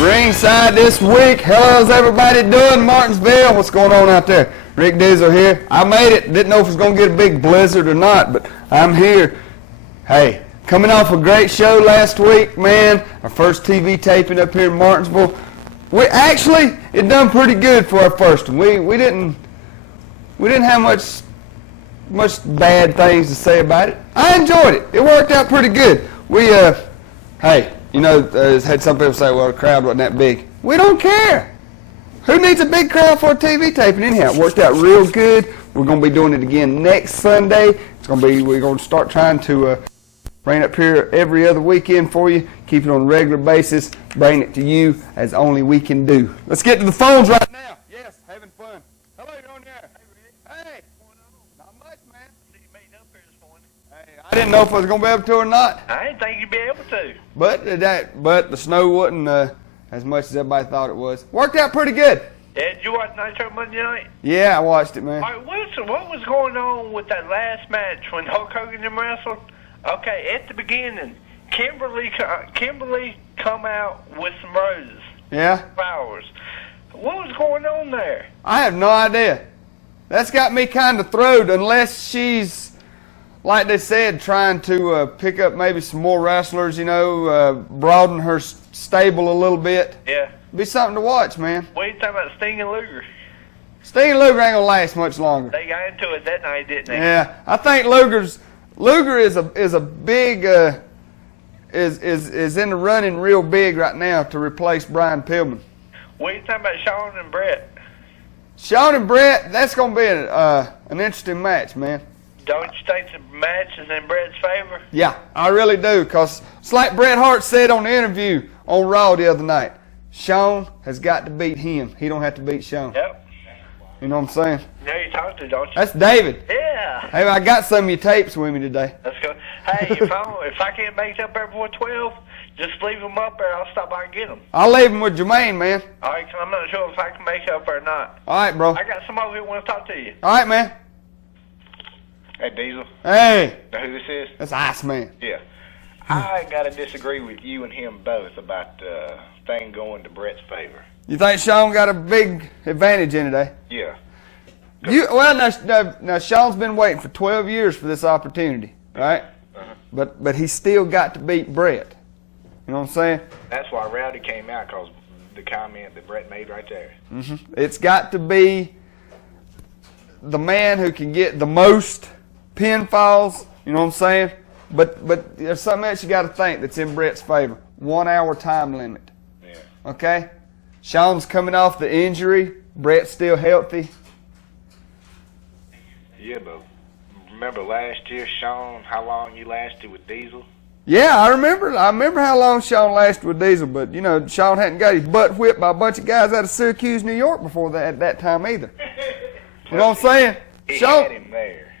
Ringside this week. How's everybody doing? Martinsville, what's going on out there? Rick Deezel here. I made it. Didn't know if it was going to get a big blizzard or not, but I'm here. Hey, coming off a great show last week, man. Our first TV taping up here in Martinsville. It done pretty good for our first one. We didn't have much bad things to say about it. I enjoyed it. It worked out pretty good. Had some people say, well, the crowd wasn't that big. We don't care. Who needs a big crowd for a TV taping anyhow? It worked out real good. We're going to be doing it again next Sunday. We're going to start trying to bring it up here every other weekend for you. Keep it on a regular basis. Bring it to you as only we can do. Let's get to the phones right now. Yes, having fun. Hello, you're on there. Hey, not much, man. I didn't know if I was going to be able to or not. I didn't think you'd be able to. But the snow wasn't as much as everybody thought it was. Worked out pretty good. Yeah, did you watch Nitro Monday night? Yeah, I watched it, man. All right, what was going on with that last match when Hulk Hogan and them wrestled? Okay, at the beginning, Kimberly come out with some roses. Yeah? Flowers. What was going on there? I have no idea. That's got me kind of throwed, unless she's, like they said, trying to pick up maybe some more wrestlers, broaden her stable a little bit. Yeah. Be something to watch, man. What are you talking about, Sting and Luger? Sting and Luger ain't gonna last much longer. They got into it that night, didn't they? Yeah, I think Luger is a big is in the running real big right now to replace Brian Pillman. What are you talking about, Shawn and Brett? Shawn and Brett, that's gonna be an interesting match, man. Don't you think the match is in Brett's favor? Yeah, I really do, because it's like Bret Hart said on the interview on Raw the other night. Shawn has got to beat him. He don't have to beat Shawn. Yep. You know what I'm saying? No, you talk to, don't you? That's David. Yeah. Hey, I got some of your tapes with me today. Let's go. Hey, if I can't make it up there before 12, just leave them up there. I'll stop by and get them. I'll leave them with Jermaine, man. All right, 'cause I'm not sure if I can make it up there or not. All right, bro. I got somebody who wants to talk to you. All right, man. Hey, Deezel. Hey. Know who this is? That's Iceman. Yeah. I got to disagree with you and him both about the thing going to Brett's favor. You think Shawn got a big advantage in today? Yeah. Now Shawn's been waiting for 12 years for this opportunity, right? Uh-huh. But he's still got to beat Brett. You know what I'm saying? That's why Rowdy came out, because the comment that Brett made right there. Mm-hmm. It's got to be the man who can get the most pinfalls. You know what I'm saying? But there's something else you got to think that's in Brett's favor. 1 hour time limit. Yeah. Okay? Shawn's coming off the injury. Brett's still healthy. Yeah, but remember last year, Shawn, how long you lasted with Deezel? Yeah, I remember how long Shawn lasted with Deezel, but Shawn hadn't got his butt whipped by a bunch of guys out of Syracuse, New York before that at that time either. You know what I'm saying? He Shawn, had him there.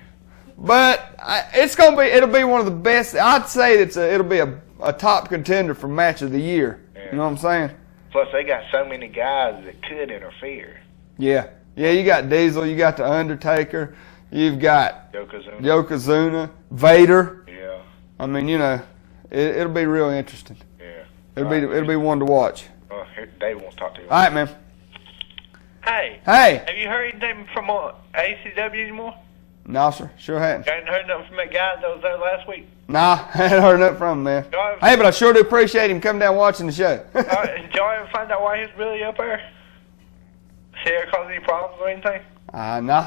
but it'll be one of the best. I'd say it'll be a top contender for match of the year. Yeah. You know what I'm saying? Plus, they got so many guys that could interfere. Yeah. Yeah, you got Deezel, you got The Undertaker, you've got Yokozuna, Vader. Yeah. I mean, it'll be real interesting. Yeah. It'll be one to watch. Here, Dave wants to talk to you. All right, man. Hey. Hey. Have you heard anything from ACW anymore? No, sir. Sure hadn't. You hadn't heard nothing from that guy that was there last week? Nah, I hadn't heard nothing from him, man. Hey, but I sure do appreciate him coming down watching the show. Did y'all ever find out why he was really up there? See there cause any problems or anything? Nah.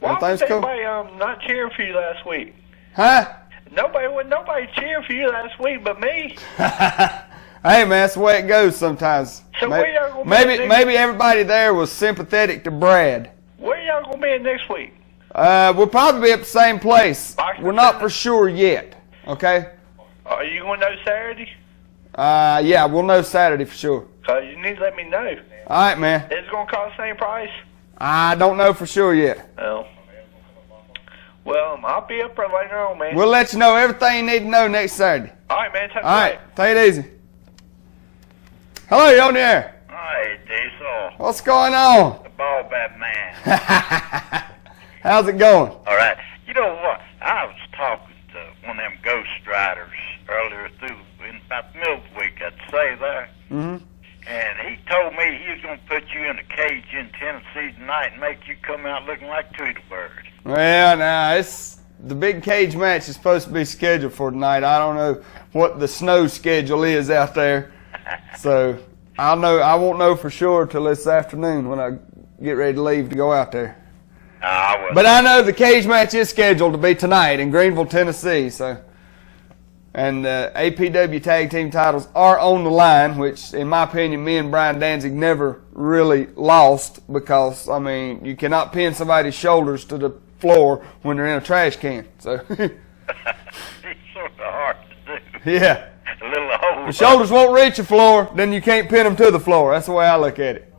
Why was Everything's cool. everybody not cheering for you last week? Huh? Nobody cheering for you last week but me. Hey, man, that's the way it goes sometimes. So where y'all gonna be Maybe everybody there was sympathetic to Brad. Where y'all gonna be next week? We'll probably be at the same place. Boxing We're not Center? for sure yet. Okay? Are you gonna know Saturday? Yeah, we'll know Saturday for sure. Cause you need to let me know. All right, man. Is it gonna cost the same price? I don't know for sure yet. Oh. Well, I'll be up there later on, man. We'll let you know everything you need to know next Saturday. All right, man. Take All right, take it easy. Hello, you're on the air. Hi, Deezel. What's going on? The ball bat man. How's it going? All right. You know what? I was talking to one of them ghost riders earlier in about the middle of the week, I'd say there. Mm-hmm. was going to put you in a cage in Tennessee tonight and make you come out looking like Tweedledbird. Well, now, the big cage match is supposed to be scheduled for tonight. I don't know what the snow schedule is out there. So I won't know for sure till this afternoon when I get ready to leave to go out there. But I know the cage match is scheduled to be tonight in Greenville, Tennessee. So, and APW tag team titles are on the line, which, in my opinion, me and Brian Danzig never really lost because, I mean, you cannot pin somebody's shoulders to the floor when they're in a trash can. So, It's sort of hard to do. yeah. A little old. The shoulders won't reach the floor, then you can't pin them to the floor. That's the way I look at it.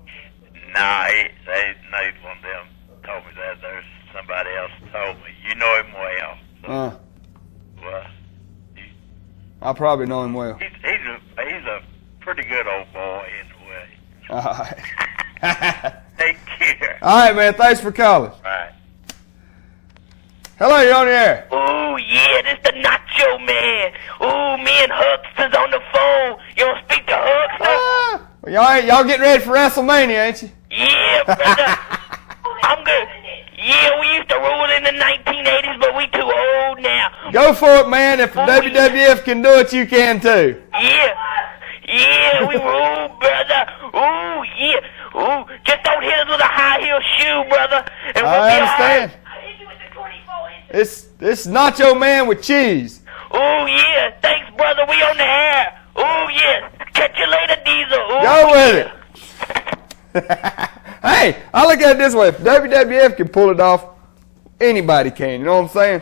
Nah, neither one of them told me that. There's somebody else told me. You know him well. So, well, I probably know him well. he's a pretty good old boy anyway. All right. Take care. All right, man. Thanks for calling. Right. Hello, you're on the air. Oh, yeah, this the Nacho Man. Oh, me and Huckster's on the phone. You want to speak to Huckster? Well, y'all getting ready for WrestleMania, ain't you? Yeah, brother. I'm good. Yeah, we used to rule in the 1980s, but we too old now. Go for it, man. If the WWF can do it, you can too. Yeah, we rule, brother. Oh, yeah. Oh, just don't hit us with a high heel shoe, brother. And we'll I be understand. It's Nacho Man with cheese. Oh, yeah. Thanks, brother. We on the air. Oh, yeah. Catch you later, Deezel. Oh, Go with yeah. it. Hey, I look at it this way. If WWF can pull it off, anybody can. You know what I'm saying?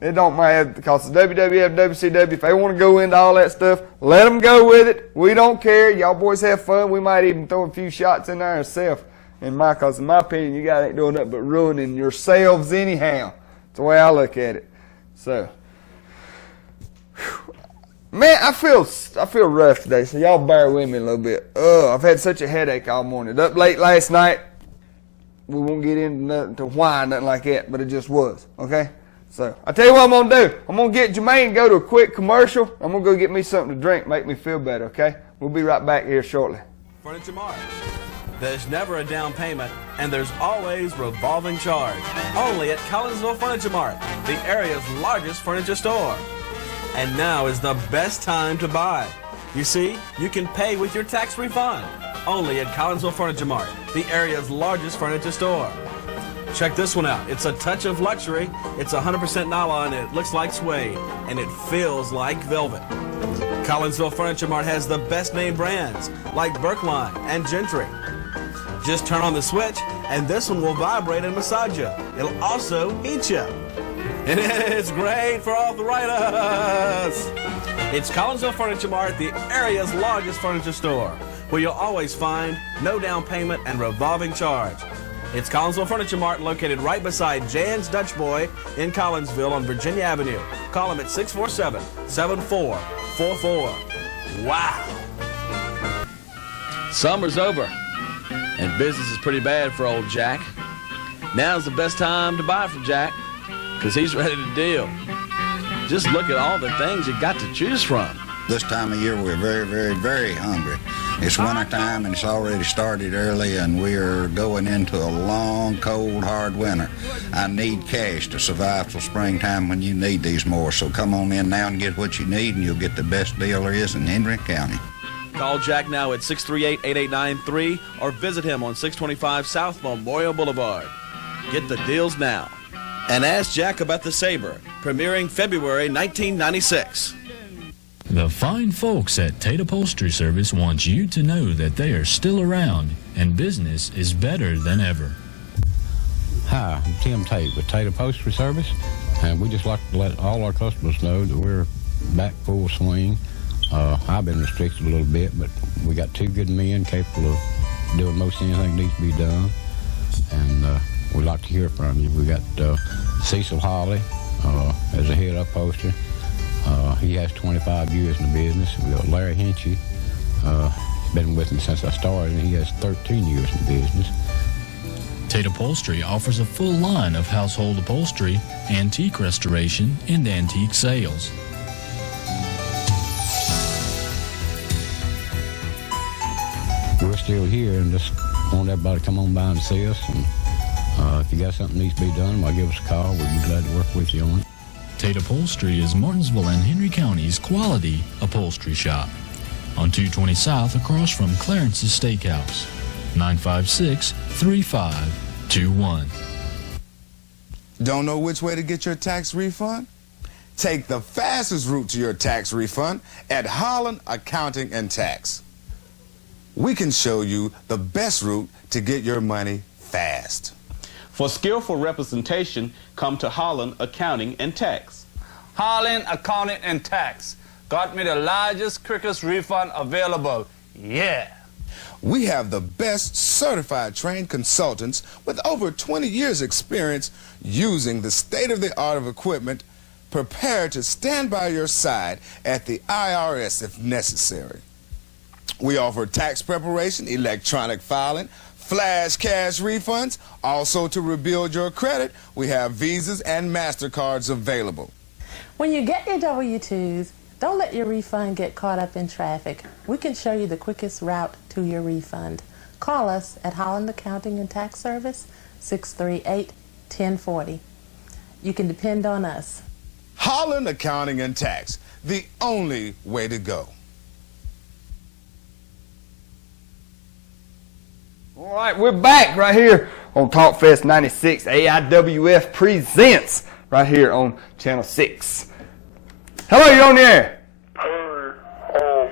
It don't matter because the WWF, WCW, if they want to go into all that stuff, let them go with it. We don't care. Y'all boys have fun. We might even throw a few shots in there ourselves. Because in my opinion, you guys ain't doing nothing but ruining yourselves anyhow. That's the way I look at it. So, man, I feel rough today, so y'all bear with me a little bit. I've had such a headache all morning. Up late last night. We won't get into nothing to why, nothing like that, but it just was, okay? So, I tell you what I'm going to do. I'm going to get Jermaine go to a quick commercial. I'm going to go get me something to drink, make me feel better, okay? We'll be right back here shortly. Furniture Mart. There's never a down payment, and there's always revolving charge. Only at Collinsville Furniture Mart, the area's largest furniture store. And now is the best time to buy. You see, you can pay with your tax refund. Only at Collinsville Furniture Mart, the area's largest furniture store. Check this one out. It's a touch of luxury. It's 100% nylon, and it looks like suede, and it feels like velvet. Collinsville Furniture Mart has the best name brands like Berkline and Gentry. Just turn on the switch, and this one will vibrate and massage you. It'll also heat you. And it's great for arthritis. It's Collinsville Furniture Mart, the area's largest furniture store, where you'll always find no down payment and revolving charge. It's Collinsville Furniture Mart, located right beside Jan's Dutch Boy in Collinsville on Virginia Avenue. Call them at 647-7444. Wow. Summer's over, and business is pretty bad for old Jack. Now's the best time to buy from Jack, because he's ready to deal. Just look at all the things you got to choose from. This time of year, we're very, very, very hungry. It's wintertime, and it's already started early, and we are going into a long, cold, hard winter. I need cash to survive till springtime when you need these more. So come on in now and get what you need, and you'll get the best deal there is in Hendrick County. Call Jack now at 638-8893 or visit him on 625 South Memorial Boulevard. Get the deals now. And ask Jack about the Sabre, premiering February 1996. The fine folks at Tate Upholstery Service want you to know that they are still around and business is better than ever. Hi, I'm Tim Tate with Tate Upholstery Service, and we just like to let all our customers know that we're back full swing. I've been restricted a little bit, but we got two good men capable of doing most anything that needs to be done, and we'd like to hear from you. We got Cecil Hawley as the head upholsterer. He has 25 years in the business. We got Larry Hinchy. He's been with me since I started, and he has 13 years in the business. Tate Upholstery offers a full line of household upholstery, antique restoration, and antique sales. We're still here and just want everybody to come on by and see us. And if you got something that needs to be done, well, give us a call. We'd be glad to work with you on it. Tate Upholstery is Martinsville and Henry County's quality upholstery shop. On 220 South across from Clarence's Steakhouse. 956-3521. Don't know which way to get your tax refund? Take the fastest route to your tax refund at Holland Accounting and Tax. We can show you the best route to get your money fast. For skillful representation, come to Holland Accounting and Tax. Holland Accounting and Tax. Got me the largest, quickest refund available. Yeah. We have the best certified trained consultants with over 20 years experience using the state-of-the-art of equipment, prepared to stand by your side at the IRS if necessary. We offer tax preparation, electronic filing, flash cash refunds. Also, to rebuild your credit, we have Visas and MasterCards available. When you get your W-2s, don't let your refund get caught up in traffic. We can show you the quickest route to your refund. Call us at Holland Accounting and Tax Service, 638-1040. You can depend on us. Holland Accounting and Tax, the only way to go. All right, we're back right here on Topfest 96. AIWF presents right here on Channel 6. Hello, you're on the air. Hey, I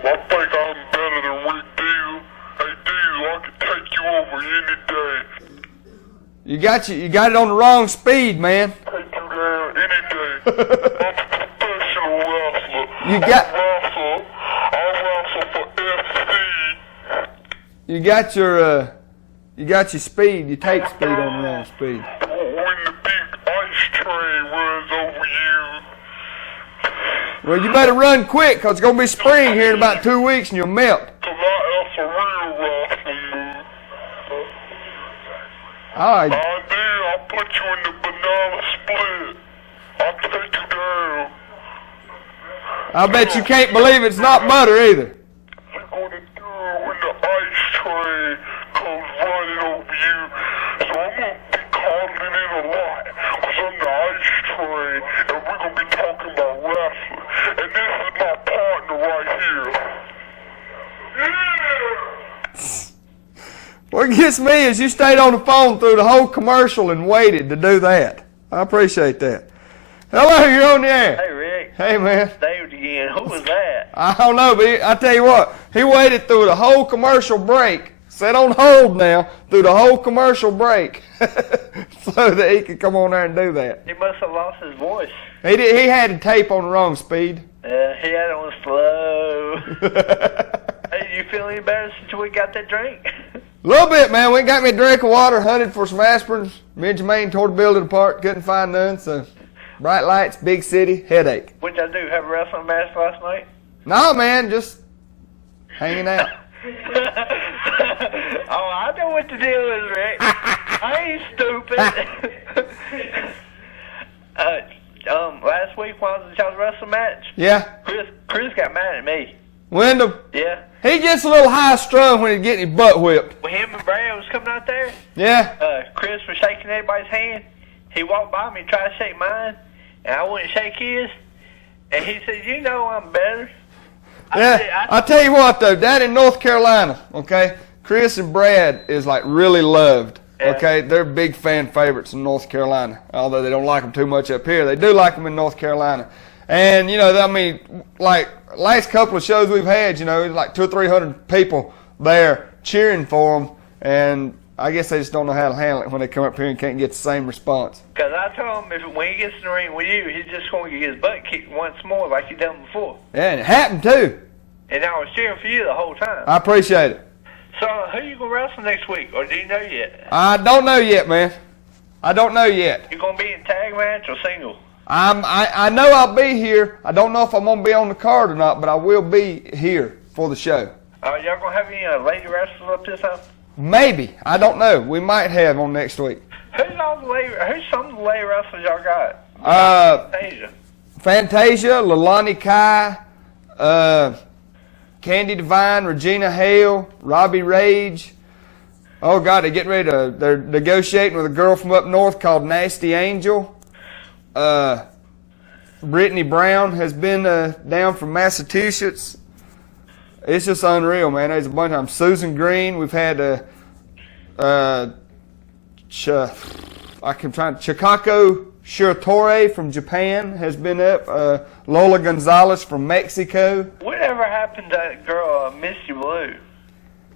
think I'm better than Rick Deezel. Hey, Deezel, I can take you over any day. You got it on the wrong speed, man. Take you down any day. I'm a professional wrestler. I wrestle for FC. You got your speed, your tape speed on the wrong speed. When the big ice train runs over you. Well, you better run quick, because it's going to be spring here in about 2 weeks and you'll melt. Because that's a real wrestling move. All right. I'll put you in the banana split. I'll take you down. I bet you can't believe it's not butter either. You're going to do it when the ice train comes running over you. So I'm going to be calling it in a lot. Because I'm the ice train. And we're going to be talking about wrestling. And this is my partner right here. Yeah! What gets me is you stayed on the phone through the whole commercial and waited to do that. I appreciate that. Hello, you're on the air. Hey, Rick. Hey, man. David again. Who was that? I don't know, but I tell you what, he waited through the whole commercial break, set on hold now, through the whole commercial break, so that he could come on there and do that. He must have lost his voice. He did. He had the tape on the wrong speed. He had it on slow. Hey, you feel any better since we got that drink? A little bit, man. We got me a drink of water, hunted for some aspirins. Me and Jermaine tore the building apart, couldn't find none, so bright lights, big city, headache. What'd y'all do, have a wrestling match last night? No, man, just hanging out. Oh, I know what the deal is, Rick. I ain't stupid. Last week when I was at y'all's wrestling match, Yeah. Chris got mad at me. Wyndham. Yeah. He gets a little high strung when he's getting his butt whipped. When him and Brad was coming out there, Yeah. Chris was shaking everybody's hand. He walked by me and tried to shake mine, and I wouldn't shake his. And he said, "You know I'm better." Yeah. I tell you what, though, down in North Carolina, okay, Chris and Brad is like really loved. Okay, they're big fan favorites in North Carolina. Although they don't like them too much up here, they do like them in North Carolina. And you know, I mean, like last couple of shows we've had, you know, like 200 or 300 people there cheering for them, and I guess they just don't know how to handle it when they come up here and can't get the same response. Because I told him when he gets in the ring with you, he's just going to get his butt kicked once more like he done before. Yeah, and it happened too. And I was cheering for you the whole time. I appreciate it. So who you going to wrestle next week, or do you know yet? I don't know yet, man. I don't know yet. You going to be in tag match or single? I know I'll be here. I don't know if I'm going to be on the card or not, but I will be here for the show. Y'all going to have any lady wrestlers up this time? Maybe. I don't know. We might have on next week. Who's some of the lady wrestlers y'all got? Fantasia, Leilani Kai, Candy Devine, Regina Hale, Robbie Rage. Oh, God, they're negotiating with a girl from up north called Nasty Angel. Brittany Brown has been down from Massachusetts. It's just unreal, man. There's a bunch of them. Susan Green. We've had Chikako Shiratore from Japan has been up. Lola Gonzalez from Mexico. Whatever happened to that girl, Misty Blue?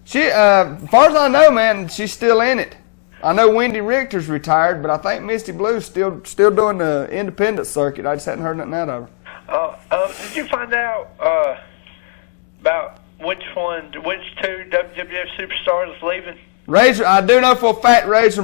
She, as far as I know, man, she's still in it. I know Wendy Richter's retired, but I think Misty Blue's still doing the independent circuit. I just hadn't heard nothing out of her. Did you find out about which two WWF superstars is leaving? Razor, I do know for a fact Razor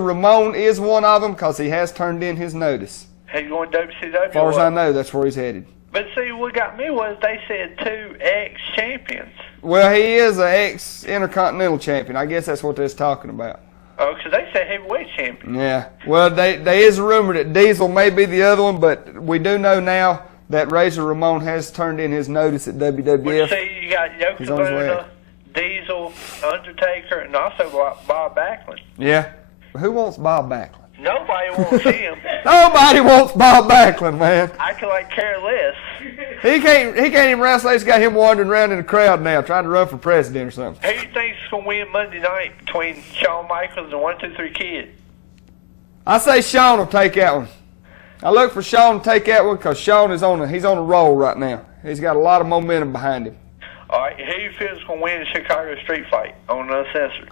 Ramon is one of them because he has turned in his notice. He's going to WCW? As far as I know, that's where he's headed. But see, what got me was they said 2 ex-champions. Well, he is an ex-intercontinental champion. I guess that's what they're talking about. Oh, because they said heavyweight champion. Yeah. Well, there is a rumor that Deezel may be the other one, but we do know now that Razor Ramon has turned in his notice at WWF. Well, see, you got Yokozuna, Deezel, Undertaker, and also Bob Backlund. Yeah. Who wants Bob Backlund? Nobody wants him. Nobody wants Bob Backlund, man. I could care less. He can't even wrestle. They just got him wandering around in the crowd now, trying to run for president or something. Who do you think's gonna win Monday night between Shawn Michaels and 1, 2, 3 Kid? I say Shawn will take that one. I look for Shawn to take that one because Shawn is he's on a roll right now. He's got a lot of momentum behind him. All right, who do you feel is gonna win the Chicago Street Fight on Uncensored?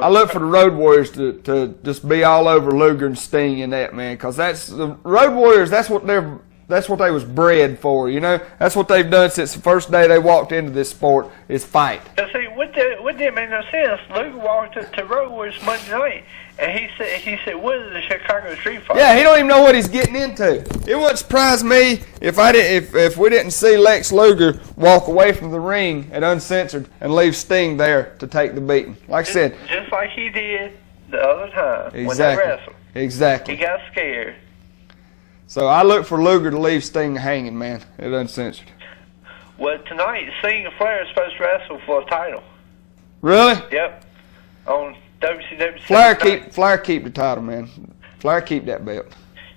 I look for the Road Warriors to just be all over Luger and Sting in that, man, because that's the Road Warriors. That's what they was bred for, you know. That's what they've done since the first day they walked into this sport is fight. Now, see, what didn't make no sense? Luger walked to Road Warriors Monday night, and he said, "What is the Chicago Street Fight?" Yeah, he don't even know what he's getting into. It wouldn't surprise me if we didn't see Lex Luger walk away from the ring at Uncensored and leave Sting there to take the beating. Like I said, just like he did the other time when they exactly. wrestled. Exactly. He got scared. So I look for Luger to leave Sting hanging, man, at Uncensored. Well, tonight, Sting and Flair are supposed to wrestle for a title. Really? Yep. On WCW. Flair keep the title, man. Flair keep that belt.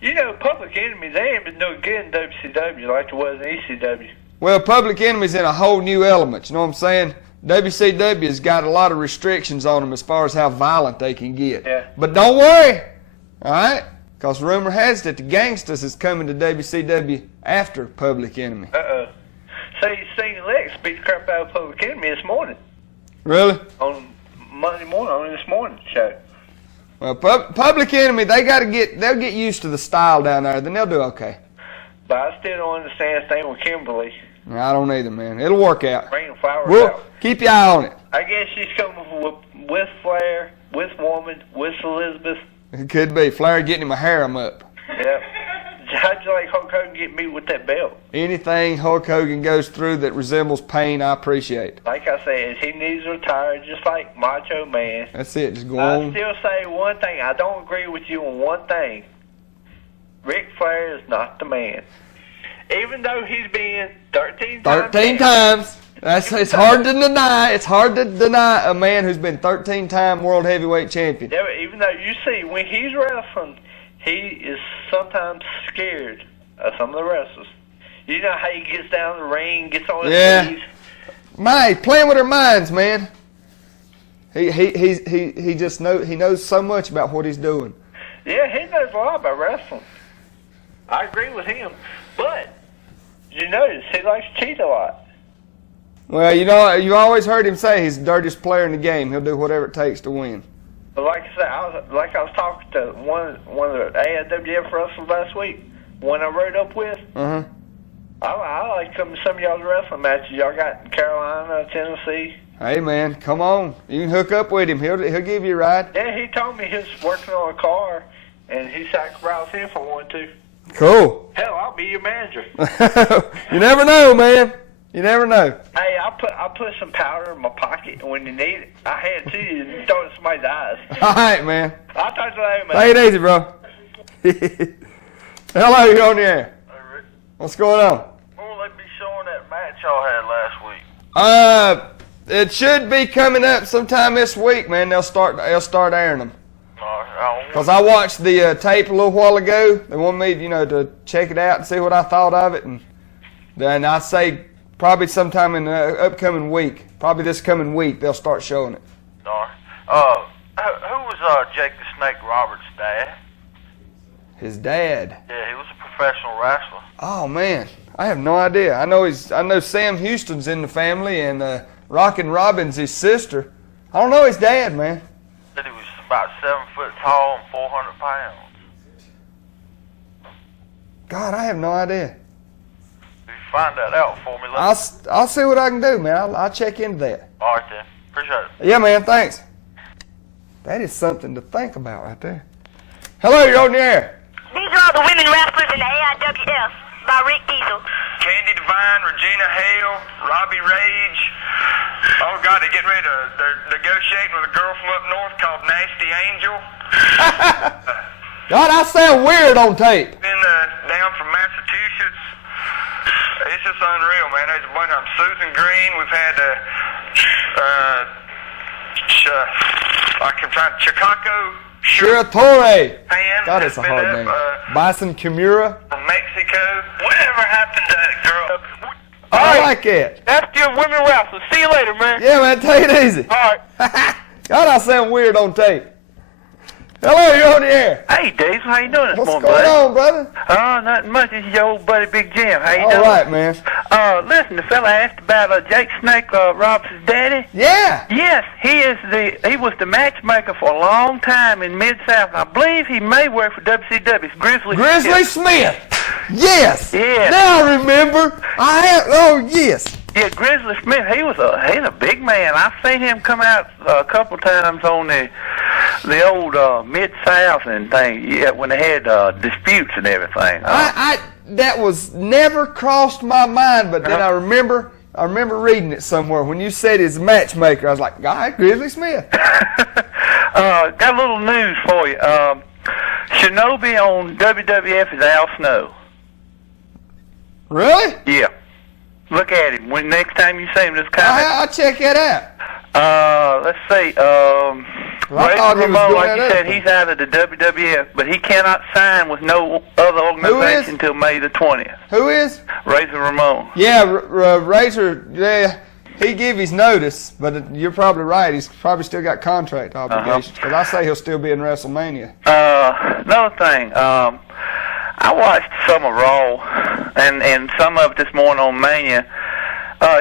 You know, Public Enemy, they ain't been doing good in WCW like it was in ECW. Well, Public Enemy's in a whole new element, you know what I'm saying? WCW's got a lot of restrictions on them as far as how violent they can get. Yeah. But don't worry, all right? Because rumor has it that the Gangsters is coming to WCW after Public Enemy. Uh-oh. See, Sting and Lex beat the crap out of Public Enemy this morning. Really? On Monday morning, on this morning show. Well, Public Enemy, they'll get used to the style down there, then they'll do okay. But I still don't understand this thing with Kimberly. I don't either, man. It'll work out. Bringing flowers out. Keep your eye on it. I guess she's coming with Flair, with Woman, with Elizabeth. It could be. Flair getting him a harem up. Yep. How'd you like Hulk Hogan get beat with that belt? Anything Hulk Hogan goes through that resembles pain, I appreciate. Like I said, he needs to retire just like Macho Man. That's it. Just go on. I still say one thing. I don't agree with you on one thing. Ric Flair is not the man. Even though he's been 13 times. 13 times. It's hard to deny. It's hard to deny a man who's been 13-time world heavyweight champion. Yeah, but even though you see, when he's wrestling, he is sometimes scared of some of the wrestlers. You know how he gets down the ring, gets on his knees. He's playing with their minds, man. He just knows so much about what he's doing. Yeah, he knows a lot about wrestling. I agree with him, but you notice he likes to cheat a lot. Well, you know, you've always heard him say he's the dirtiest player in the game. He'll do whatever it takes to win. But like I said, I was talking to one of the AIWF wrestlers last week, one I rode up with. Uh-huh. I like to come to some of y'all's wrestling matches y'all got in Carolina, Tennessee. Hey, man, come on. You can hook up with him. He'll give you a ride. Yeah, he told me he was working on a car, and he said I could browse in if I wanted to. Cool. Hell, I'll be your manager. You never know, man. You never know. Hey, I put some powder in my pocket, and when you need it, I hand it to you and throw it in somebody's eyes. All right, man. I'll talk to you later, man. Take it easy, bro. Hello, you're on the air. Hey, Rick. What's going on? Won't they be showing that match It should be coming up sometime this week, man. They'll start airing them. Because I watched the tape a little while ago. They wanted me, to check it out and see what I thought of it. And then I say probably sometime in the upcoming week, probably this coming week, they'll start showing it. Who was Jake the Snake Roberts' dad? His dad? Yeah, he was a professional wrestler. Oh, man. I have no idea. I know Sam Houston's in the family, and Rockin' Robin's his sister. I don't know his dad, man. Said he was about 7 foot tall and 400 pounds. God, I have no idea. If you find that out for me, I'll see what I can do, man. I'll check into that. All right, then. Appreciate it. Yeah, man, thanks. That is something to think about right there. Hello, you're on the air. These are all the women wrestlers in the AIWF by Rick Deezel. Candy Divine, Regina Hale, Robbie Rage. Oh, God, they're getting ready to, they're negotiating with a girl from up north called Nasty Angel. God, I sound weird on tape. Been down from Massachusetts. It's just unreal, man. There's a bunch of them. Susan Green, we've had, Chicago. Shiratore. God, it's a hard name. Bison Kimura. From Mexico. Whatever happened to that girl? I like it. That's your women wrestlers. See you later, man. Yeah, man, take it easy. All right. God, I sound weird on tape. Hello, you're on the air. Hey, Dave, how you doing this What's morning, going buddy? on, brother? Nothing much. This is your old buddy, Big Jim. How you All doing? right, man. Listen, the fella asked about Jake Snake Roberts' daddy. Yeah. Yes, he was the matchmaker for a long time in Mid-South. I believe he may work for WCW. Grizzly Smith. Yes. Yeah. Now I remember. Yes. Yeah, Grizzly Smith. He's a big man. I've seen him come out a couple times on the old Mid-South and thing. Yeah, when they had disputes and everything. That was never crossed my mind, but then I remember reading it somewhere. When you said his matchmaker, I was like, God, Grizzly Smith. Got a little news for you. Shinobi on WWF is Al Snow. Really? Yeah. Look at him. When next time you see him, just comment. I'll check that out. Let's see. Razor Ramon, like you said, he's out of the WWF, but he cannot sign with no other organization until May the 20th. Who is? Razor Ramon. Yeah, Razor, yeah, he gave his notice, but you're probably right. He's probably still got contract obligations, because I say he'll still be in WrestleMania. Another thing, I watched some of Raw and some of it this morning on Mania.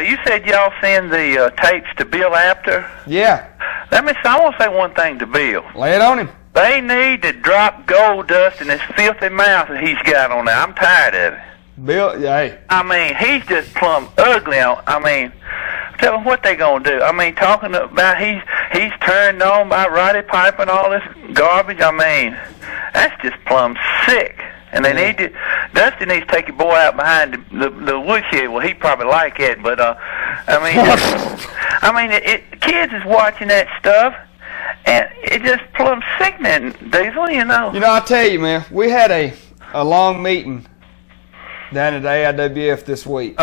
You said y'all send the tapes to Bill Apter? Yeah. I want to say one thing to Bill. Lay it on him. They need to drop gold dust in this filthy mouth that he's got on there. I'm tired of it. Bill, hey. I mean, he's just plumb ugly. Tell them what they gonna do. I mean, talking about he's turned on by Roddy Piper and all this garbage. I mean, that's just plumb sick. And they need to, Dusty needs to take your boy out behind the woodshed. Well, he'd probably like it, but kids is watching that stuff, and it just plumb sickening, Diesel, you know. You know, I tell you, man, we had a long meeting down at AIWF this week.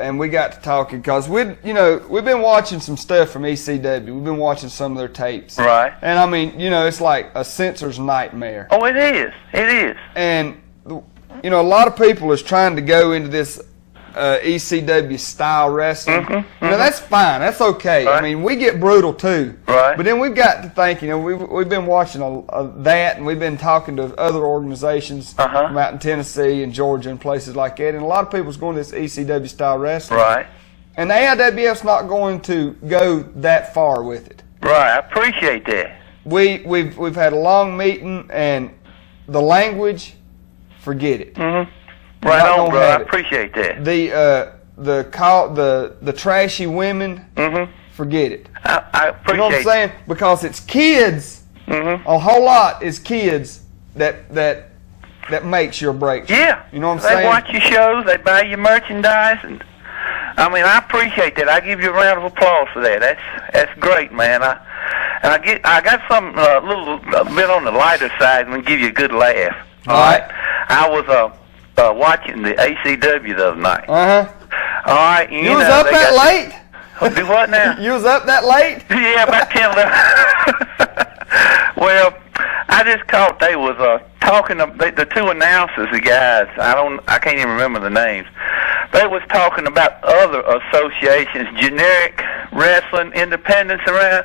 And we got to talking because we've been watching some stuff from ECW. We've been watching some of their tapes. Right. And I mean, it's like a censor's nightmare. Oh, it is. It is. And a lot of people is trying to go into this ECW style wrestling. That's fine. That's okay. Right. I mean, we get brutal too. Right. But then we've got to think, we've been watching that, and we've been talking to other organizations from out in Tennessee and Georgia and places like that, and a lot of people's going to this ECW style wrestling. Right. And the AIWF's not going to go that far with it. Right. I appreciate that. We've had a long meeting, and the language, forget it. Right on, bro. I appreciate that. The trashy women, forget it. I appreciate it. You know what I'm saying? Because it's kids, a whole lot is kids that makes your breaks. Yeah. You know what I'm saying? They watch your shows, they buy your merchandise, and I appreciate that. I give you a round of applause for that. That's great, man. I got something a little bit on the lighter side and give you a good laugh. All right. I was watching the ACW the other night. All right. You was up that late? Do what now? You was up that late? Yeah, about 10, 11. Well, I just caught they was talking. The two announcers, the guys. I can't even remember the names. They was talking about other associations, generic wrestling, independents around.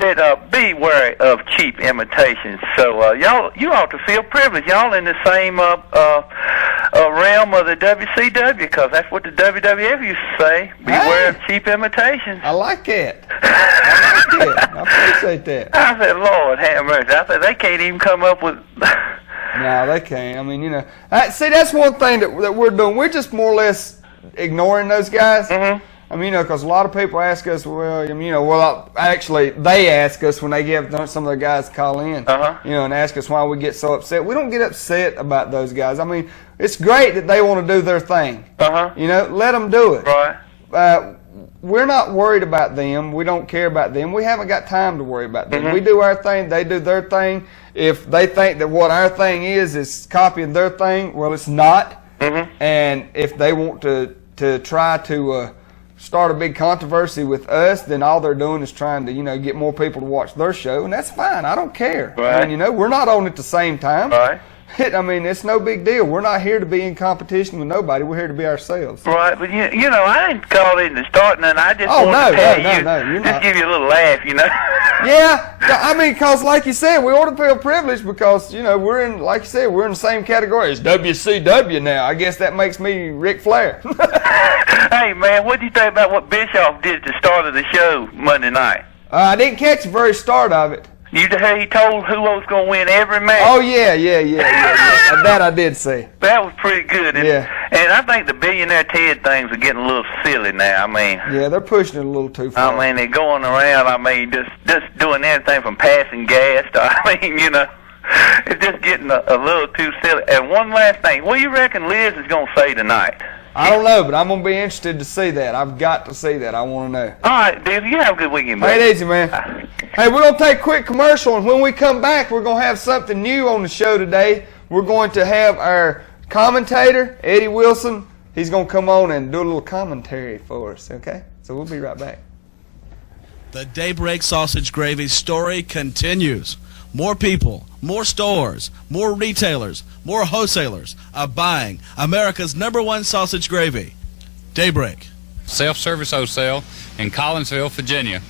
That be wary of cheap imitations. So you ought to feel privileged. Y'all in the same realm of the WCW, because that's what the WWF used to say. Beware of cheap imitations. I like it. I like it. I appreciate that. I said, Lord have mercy. I said, they can't even come up with... No, they can't. I mean, see, that's one thing that we're doing. We're just more or less ignoring those guys. I mean, because a lot of people ask us, actually, they ask us when they give some of the guys call in, and ask us why we get so upset. We don't get upset about those guys. I mean, it's great that they want to do their thing. Let them do it. Right. We're not worried about them. We don't care about them. We haven't got time to worry about them. We do our thing. They do their thing. If they think that what our thing is copying their thing, well, it's not. And if they want to try to start a big controversy with us, then all they're doing is trying to, get more people to watch their show, and that's fine. I don't care. Right. I mean, we're not on at the same time. Right. I mean, it's no big deal. We're not here to be in competition with nobody. We're here to be ourselves. Right, but I didn't call it in the start, and I just wanted to tell you, you're just not. give you a little laugh, Yeah, I mean, because like you said, we ought to feel privileged because, we're in, like you said, we're in the same category as WCW now. I guess that makes me Ric Flair. Hey, man, what do you think about what Bischoff did at the start of the show Monday night? I didn't catch the very start of it. He told who was going to win every match. Oh, yeah. That I did see. That was pretty good. And, yeah. And I think the Billionaire Ted things are getting a little silly now. I mean. Yeah, they're pushing it a little too far. I mean, they're going around, just doing anything from passing gas to, it's just getting a little too silly. And one last thing. What do you reckon Liz is going to say tonight? I don't know, but I'm going to be interested to see that. I've got to see that. I want to know. All right, Dave, you have a good weekend, man. Hey, easy, man. Hey, we're going to take a quick commercial, and when we come back, we're going to have something new on the show today. We're going to have our commentator, Eddie Wilson. He's going to come on and do a little commentary for us, okay? So we'll be right back. The Daybreak Sausage Gravy story continues. More people, more stores, more retailers, more wholesalers are buying America's #1 sausage gravy. Daybreak. Self-service wholesale in Collinsville, Virginia.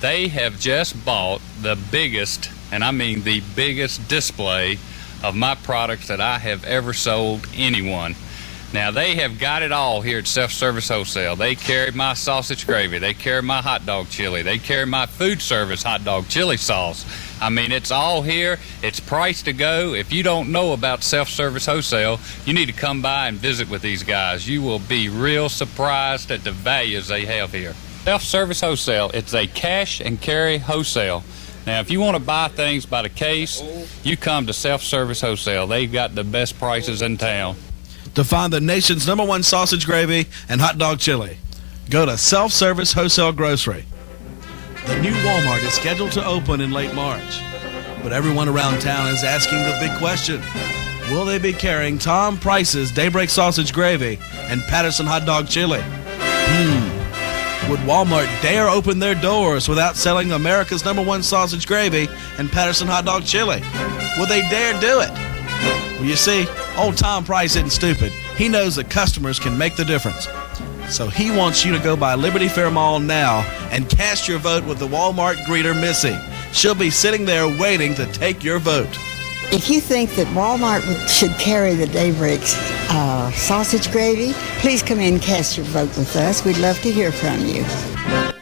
They have just bought the biggest, and I mean the biggest display of my products that I have ever sold anyone. Now, they have got it all here at Self-Service Wholesale. They carry my sausage gravy. They carry my hot dog chili. They carry my food service hot dog chili sauce. I mean, it's all here. It's priced to go. If you don't know about Self-Service Wholesale, you need to come by and visit with these guys. You will be real surprised at the values they have here. Self-Service Wholesale, it's a cash and carry wholesale. Now, if you want to buy things by the case, you come to Self-Service Wholesale. They've got the best prices in town. To find the nation's #1 sausage gravy and hot dog chili, go to Self-Service Wholesale Grocery. The new Walmart is scheduled to open in late March, but everyone around town is asking the big question: will they be carrying Tom Price's Daybreak Sausage Gravy and Patterson Hot Dog Chili? Would Walmart dare open their doors without selling America's #1 sausage gravy and Patterson Hot Dog Chili? Will they dare do it? Well, you see, old Tom Price isn't stupid. He knows that customers can make the difference. So he wants you to go by Liberty Fair Mall now and cast your vote with the Walmart greeter, Missy. She'll be sitting there waiting to take your vote. If you think that Walmart should carry the Daybreak sausage gravy, please come in and cast your vote with us. We'd love to hear from you.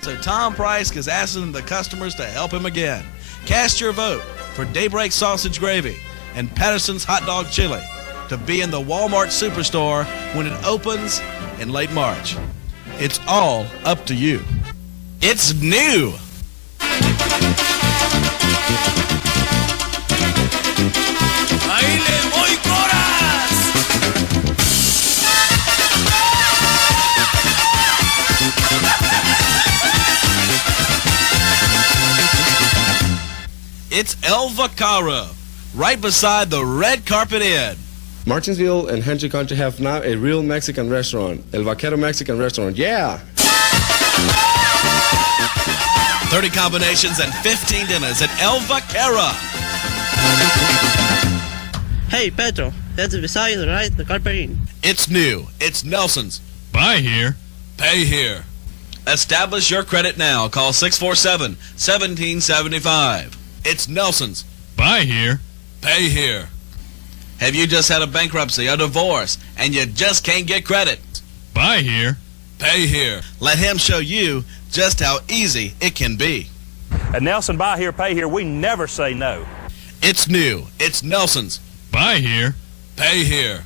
So Tom Price is asking the customers to help him again. Cast your vote for Daybreak Sausage Gravy and Patterson's Hot Dog Chili to be in the Walmart Superstore when it opens in late March. It's all up to you. It's new. It's Elvar, right beside the Red Carpet Inn. Martinsville and Henry Country have now a real Mexican restaurant, El Vaquero Mexican Restaurant. Yeah! 30 combinations and 15 dinners at Elvar. Hey, Pedro, that's beside the right, the carpeting. It's new. It's Nelson's. Buy here, pay here. Establish your credit now. Call 647-1775. It's Nelson's. Buy here, pay here. Have you just had a bankruptcy or divorce and you just can't get credit? Buy here, pay here. Let him show you just how easy it can be. At Nelson Buy Here, Pay Here, we never say no. It's new. It's Nelson's. Buy here, pay here.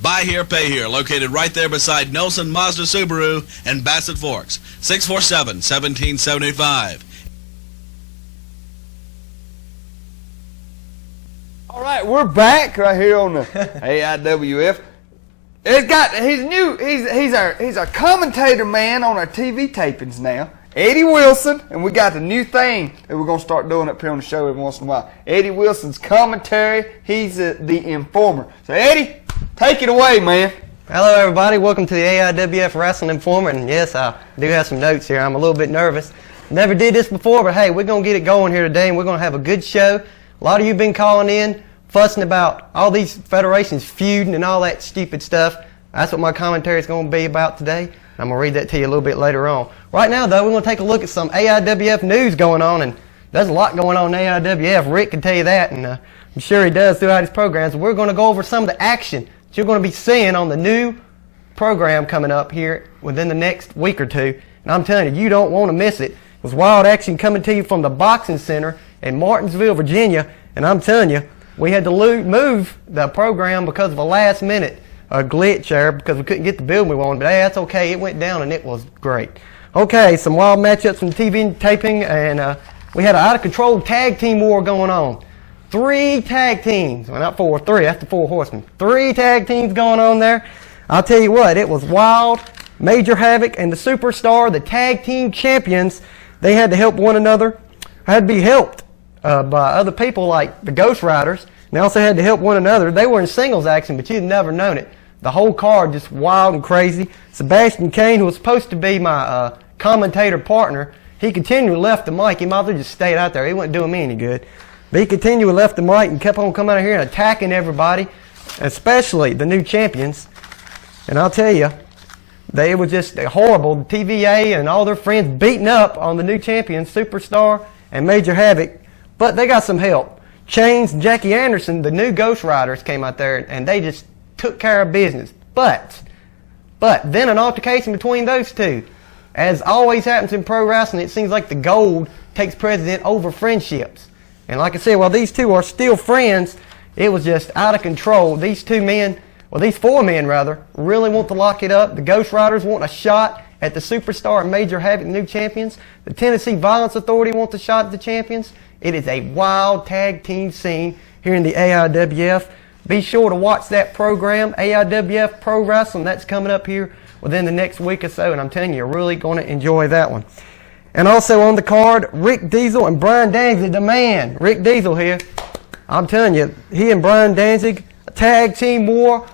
Buy here, pay here. Located right there beside Nelson Mazda Subaru and Bassett Forks. 647-1775. All right, we're back right here on the AIWF. He's our commentator man on our TV tapings now, Eddie Wilson, and we got the new thing that we're gonna start doing up here on the show every once in a while. Eddie Wilson's commentary. He's the informer. So Eddie, take it away, man. Hello, everybody. Welcome to the AIWF Wrestling Informer. And yes, I do have some notes here. I'm a little bit nervous. Never did this before, but hey, we're gonna get it going here today, and we're gonna have a good show. A lot of you have been calling in, fussing about all these federations feuding and all that stupid stuff. That's what my commentary is going to be about today. I'm going to read that to you a little bit later on. Right now, though, we're going to take a look at some AIWF news going on, and there's a lot going on in AIWF. Rick can tell you that, and I'm sure he does throughout his programs. We're going to go over some of the action that you're going to be seeing on the new program coming up here within the next week or two. And I'm telling you, you don't want to miss it. There's wild action coming to you from the Boxing Center in Martinsville, Virginia, and I'm telling you, we had to move the program because of a last-minute glitch there because we couldn't get the building we wanted. But hey, that's okay. It went down, and it was great. Okay, some wild matchups from TV taping, and we had an out-of-control tag team war going on. 3 tag teams. Well, not 4, 3. That's the 4 horsemen. 3 tag teams going on there. I'll tell you what, it was wild. Major Havoc and the Superstar, the tag team champions, they had to help one another. Had to be helped by other people like the Ghost Riders. They also had to help one another. They were in singles action, but you'd never known it. The whole card just wild and crazy. Sebastian Kane, who was supposed to be my commentator partner, he continually left the mic. He might as well just stayed out there. He wasn't doing me any good. But he continually left the mic and kept on coming out here and attacking everybody, especially the new champions. And I'll tell you, they were just horrible. The TVA and all their friends beating up on the new champions, Superstar and Major Havoc. But they got some help. Chains and Jackie Anderson, the new Ghost Riders, came out there and they just took care of business. But then an altercation between those two. As always happens in pro wrestling, it seems like the gold takes precedent over friendships. And like I said, while these two are still friends, it was just out of control. These 4 men rather, really want to lock it up. The Ghost Riders want a shot at the Superstar and Major Havoc, new champions. The Tennessee Violence Authority wants a shot at the champions. It is a wild tag team scene here in the AIWF. Be sure to watch that program, AIWF Pro Wrestling. That's coming up here within the next week or so, and I'm telling you, you're really going to enjoy that one. And also on the card, Rick Deezel and Brian Danzig, the man. Rick Deezel here. I'm telling you, he and Brian Danzig, a tag team war.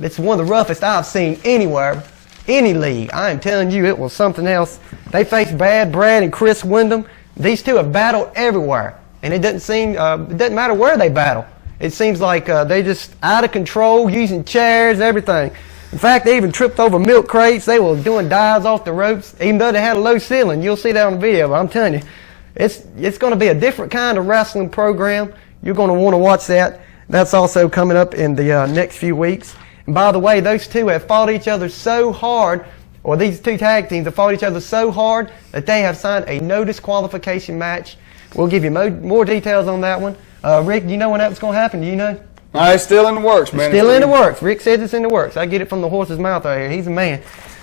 It's one of the roughest I've seen anywhere, any league. I am telling you, it was something else. They faced Bad Brad and Chris Wyndham. These two have battled everywhere, and it doesn't matter where they battle. It seems like they just out of control, using chairs, everything. In fact, they even tripped over milk crates. They were doing dives off the ropes, even though they had a low ceiling. You'll see that on the video, but I'm telling you, it's going to be a different kind of wrestling program. You're going to want to watch that. That's also coming up in the next few weeks. And by the way, those two have fought each other so hard, or these 2 tag teams have fought each other so hard that they have signed a no disqualification match. We'll give you more details on that one. Rick, do you know when that was going to happen? Do you know? It's still in the works, man. Still in the works. Rick says it's in the works. I get it from the horse's mouth right here. He's a man.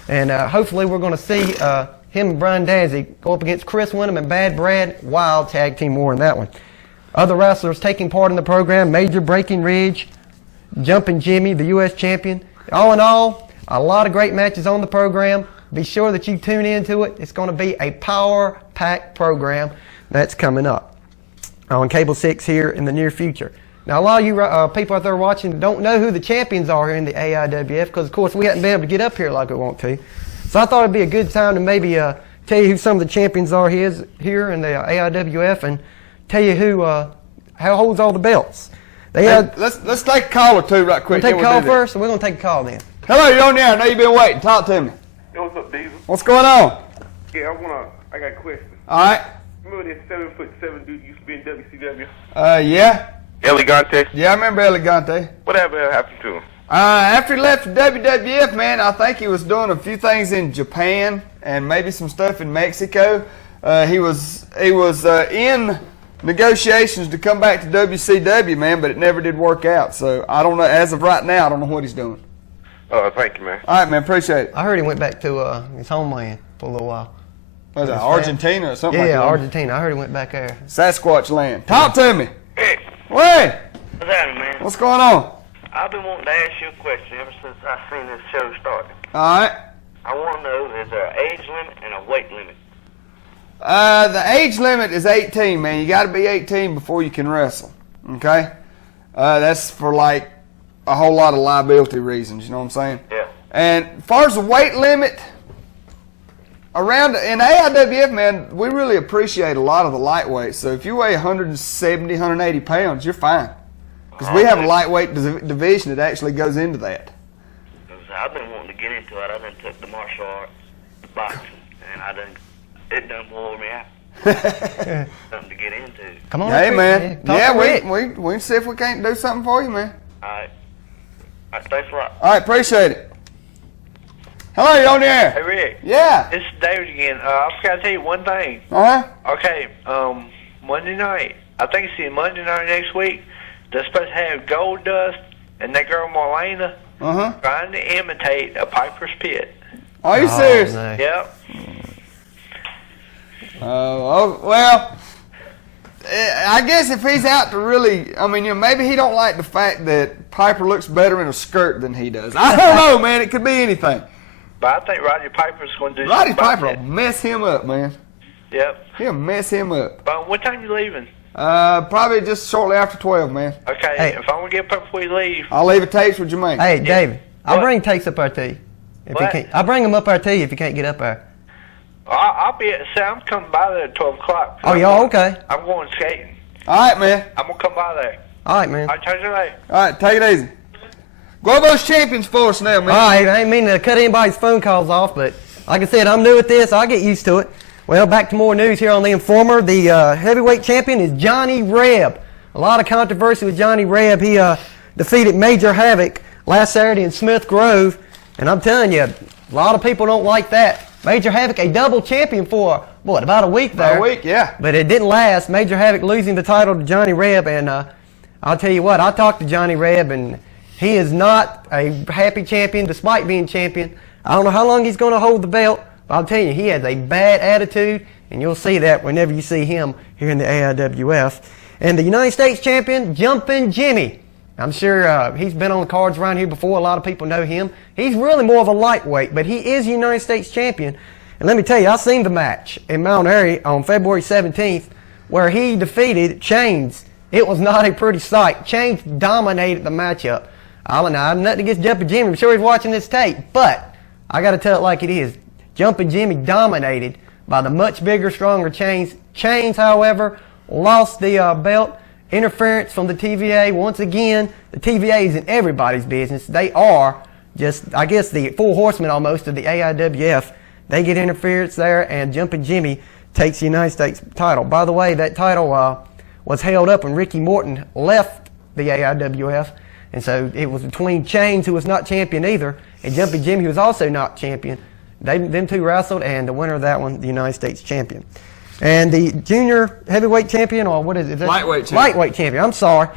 And hopefully we're going to see him and Brian Danzig go up against Chris Wyndham and Bad Brad. Wild tag team war in that one. Other wrestlers taking part in the program, Major Breckenridge, Jumpin' Jimmy, the U.S. champion. All in all, a lot of great matches on the program. Be sure that you tune into it. It's going to be a power-packed program that's coming up on Cable 6 here in the near future. Now, a lot of you people out there watching don't know who the champions are here in the AIWF because, of course, we haven't been able to get up here like we want to. So I thought it'd be a good time to maybe tell you who some of the champions are here in the AIWF, and tell you who holds all the belts. Let's take a call or two right quick. We'll take a call first, and we're going to take a call then. Hello, you're on the air. I know you've been waiting. Talk to me. Hey, what's up, Deezel? What's going on? Yeah, I got a question. All right. Remember this 7'7" dude used to be in WCW? Yeah. Elegante? Yeah, I remember Elegante. Whatever happened to him? After he left the WWF, man, I think he was doing a few things in Japan and maybe some stuff in Mexico. He was in negotiations to come back to WCW, man, but it never did work out. So I don't know. As of right now, I don't know what he's doing. Oh, thank you, man. All right, man. Appreciate it. I heard he went back to his homeland for a little while. Was it Argentina or something like that? Yeah, Argentina. I heard he went back there. Sasquatch land. Talk to me. Hey. Wait. What's happening, man? What's going on? I've been wanting to ask you a question ever since I seen this show start. All right. I want to know, is there an age limit and a weight limit? The age limit is 18, man. You got to be 18 before you can wrestle. Okay? That's for like a whole lot of liability reasons. You know what I'm saying? Yeah. And as far as the weight limit, in AIWF, man, we really appreciate a lot of the lightweights. So if you weigh 170, 180 pounds, you're fine. Because we have a lightweight division that actually goes into that. I've been wanting to get into it. I done took the martial art, boxing, and it done wore me out. Something to get into. Come on, hey, man. Yeah, we can see if we can't do something for you, man. All right. Thanks a lot. All right, appreciate it. Hello, you're on the air. Hey, Rick. Yeah. This is David again. I forgot to tell you one thing. Uh-huh. Okay, Monday night, I think it's Monday night next week, they're supposed to have Gold Dust and that girl Marlena trying to imitate a Piper's Pit. Are you serious? No. Yep. Well, I guess if he's out to really, I mean, maybe he don't like the fact that Piper looks better in a skirt than he does. I don't know, man. It could be anything. But I think Roddy Piper's going to do Roddy something about Piper will mess him up, man. Yep. He'll mess him up. But what time you leaving? Probably just shortly after 12, man. Okay, Hey. if I'm going to get up before you leave. I'll leave a tapes with Jermaine. Hey, David, I'll bring tapes up there to you. If you What? can't, I'll bring them up there to you if you can't get up there. I'll be I'm coming by there at 12 o'clock. Oh, y'all okay? I'm going skating. All right, man. I'm going to come by there. All right, man. All right, talk to you later. All right, take it easy. Go over those champions for us now, man. All right, I ain't meaning to cut anybody's phone calls off, but like I said, I'm new at this. I'll get used to it. Well, back to more news here on The Informer. The heavyweight champion is Johnny Reb. A lot of controversy with Johnny Reb. He defeated Major Havoc last Saturday in Smith Grove, and I'm telling you, a lot of people don't like that. Major Havoc, a double champion for, what, about a week there? About a week, yeah. But it didn't last. Major Havoc losing the title to Johnny Reb, and I'll tell you what, I talked to Johnny Reb, and he is not a happy champion despite being champion. I don't know how long he's going to hold the belt, but I'll tell you, he has a bad attitude, and you'll see that whenever you see him here in the AIWF. And the United States champion, Jumpin' Jimmy. I'm sure he's been on the cards around here before. A lot of people know him. He's really more of a lightweight, but he is United States champion. And let me tell you, I seen the match in Mount Airy on February 17th where he defeated Chains. It was not a pretty sight. Chains dominated the matchup. I'm nothing against Jumpin' Jimmy. I'm sure he's watching this tape, but I got to tell it like it is. Jumpin' Jimmy dominated by the much bigger, stronger Chains. Chains, however, lost the belt. Interference from the TVA. Once again, the TVA is in everybody's business. They are just, I guess, the four horsemen almost of the AIWF. They get interference there, and Jumpin' Jimmy takes the United States title. By the way, that title was held up when Ricky Morton left the AIWF, and so it was between Chains, who was not champion either, and Jumpin' Jimmy, who was also not champion. Them two wrestled, and the winner of that one, the United States champion. And the junior heavyweight champion, or what is it? Lightweight champion. Lightweight champion. I'm sorry.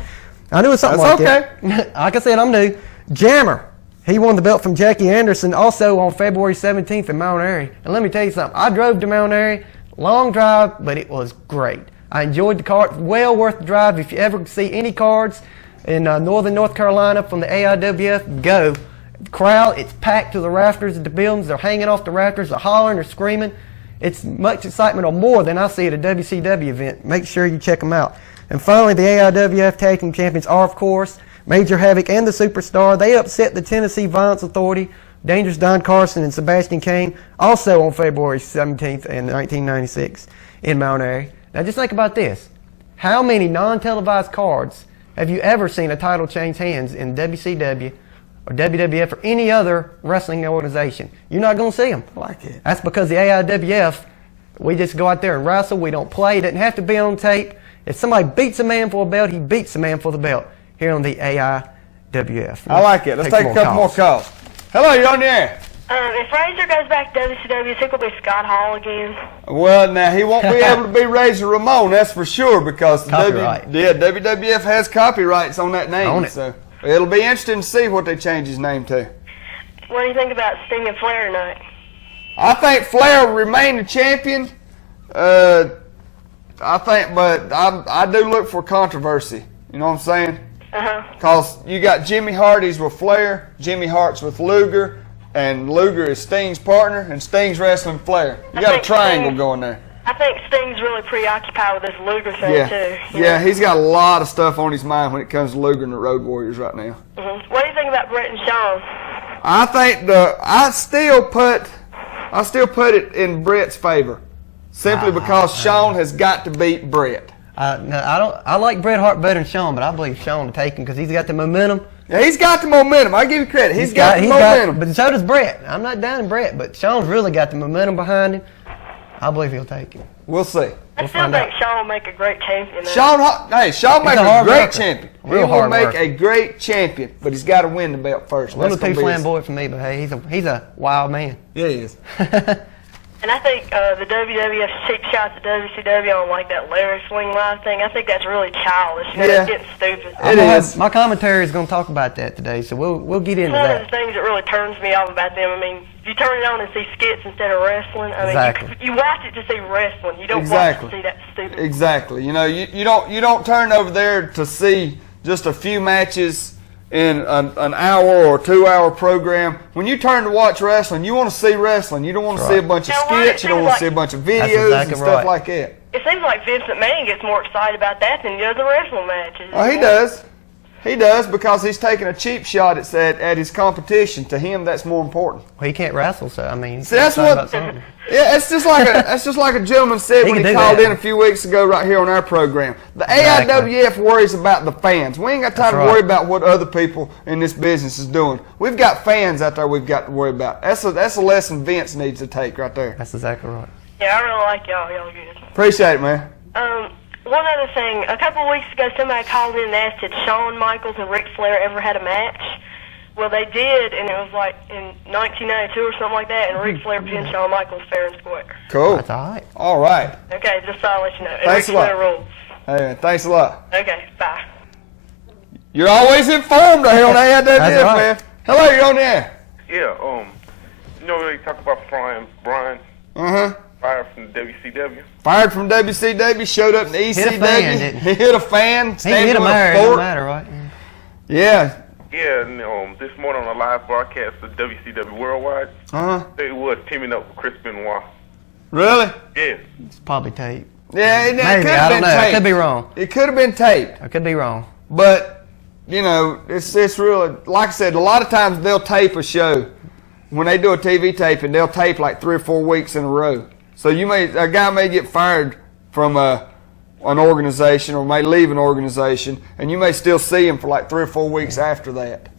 I knew it was something That's like that. Like I said, I'm new. Jammer. He won the belt from Jackie Anderson also on February 17th in Mount Airy. And let me tell you something. I drove to Mount Airy. Long drive, but it was great. I enjoyed the card. Well worth the drive. If you ever see any cards in northern North Carolina from the AIWF, go. The crowd, it's packed to the rafters of the buildings. They're hanging off the rafters. They're hollering. They're screaming. It's much excitement or more than I see at a WCW event. Make sure you check them out. And finally, the AIWF Tag Team Champions are, of course, Major Havoc and the Superstar. They upset the Tennessee Violence Authority Dangerous Don Carson and Sebastian Kane, also on February 17th in 1996 in Mount Airy. Now just think about this. How many non-televised cards have you ever seen a title change hands in WCW or WWF or any other wrestling organization? You're not going to see them. I like it. That's because the AIWF, we just go out there and wrestle. We don't play. It doesn't have to be on tape. If somebody beats a man for a belt, he beats the man for the belt here on the AIWF. I like it. Let's take a couple more calls. Hello, you're on the air. If Razor goes back to WCW, is it going to be Scott Hall again? Well, now, he won't be able to be Razor Ramon, that's for sure, because Copyright. WWF has copyrights on that name. Own it. So it'll be interesting to see what they change his name to. What do you think about Sting and Flair tonight? I think Flair will remain the champion. I think, but I do look for controversy. You know what I'm saying? Because you got Jimmy Hardy's with Flair, Jimmy Hart's with Luger, and Luger is Sting's partner, and Sting's wrestling Flair. You got a triangle going there. I think Sting's really preoccupied with this Luger thing, too. Yeah, he's got a lot of stuff on his mind when it comes to Luger and the Road Warriors right now. What do you think about Brett and Sean? I think I still put it in Brett's favor, simply because Sean has got to beat Brett. No, I like Bret Hart better than Sean, but I believe Sean to take him because he's got the momentum. Yeah, he's got the momentum. I give you credit. He's got the momentum. But so does Bret. I'm not down in Bret, but Sean's really got the momentum behind him. I believe he'll take him. We'll see. I still think Sean will make a great champion. Sean makes a great champion. He will make worker. a great champion, but he's got to win the belt first. A little too flamboyant for me, but hey, he's a wild man. Yeah, he is. And I think the WWF's cheap shots at WCW on like that Larry Swing Live thing, I think that's really childish. You know, it's getting stupid. It is. My commentary is going to talk about that today, so we'll get into One that. of the things that really turns me off about them, I mean, you turn it on and see skits instead of wrestling. I mean, Exactly. you watch it to see wrestling. You don't watch to see that stupid. Exactly. You know, you don't turn over there to see just a few matches in an hour or 2 hour program. When you turn to watch wrestling, you want to see wrestling. You don't want to see a bunch of skits. You don't want to see a bunch of videos and stuff like that. It seems like Vince McMahon gets more excited about that than the other wrestling matches. Oh, he does. He does, because he's taking a cheap shot at his competition. To him, that's more important. Well, he can't wrestle, so I mean, see, that's what. Yeah, it's just like a gentleman said when he called in a few weeks ago right here on our program. The AIWF worries about the fans. We ain't got time to worry about what other people in this business is doing. We've got fans out there we've got to worry about. That's a lesson Vince needs to take right there. That's exactly right. Yeah, I really like y'all. Y'all good. Appreciate it, man. One other thing. A couple of weeks ago, somebody called in and asked if Shawn Michaels and Ric Flair ever had a match. Well, they did, and it was like in 1992 or something like that, and Ric Flair pinned Shawn Michaels fair and square. Cool. That's all right. All right. Okay, just thought I'd let you know. And Thanks Ric a lot. Flair rules. Hey, man, thanks a lot. Okay, bye. You're always informed right here on AIWF, right. man. Hello, you're on the air. Yeah, you know they talk about Brian fired from the WCW. Fired from WCW, showed up in the ECW. Hit a fan, didn't he? He hit a fan. He hit a man, it don't matter, right? Yeah. Yeah, and this morning on a live broadcast of WCW Worldwide, they was teaming up with Chris Benoit. Really? Yeah. It's probably tape. Yeah, it Maybe, could have I been don't know. taped. I could be wrong. It could have been taped. I could be wrong. But, you know, it's really, like I said, a lot of times they'll tape a show. When they do a TV taping, they'll tape like 3 or 4 weeks in a row. So a guy may get fired from an organization or may leave an organization, and you may still see him for like 3 or 4 weeks after that.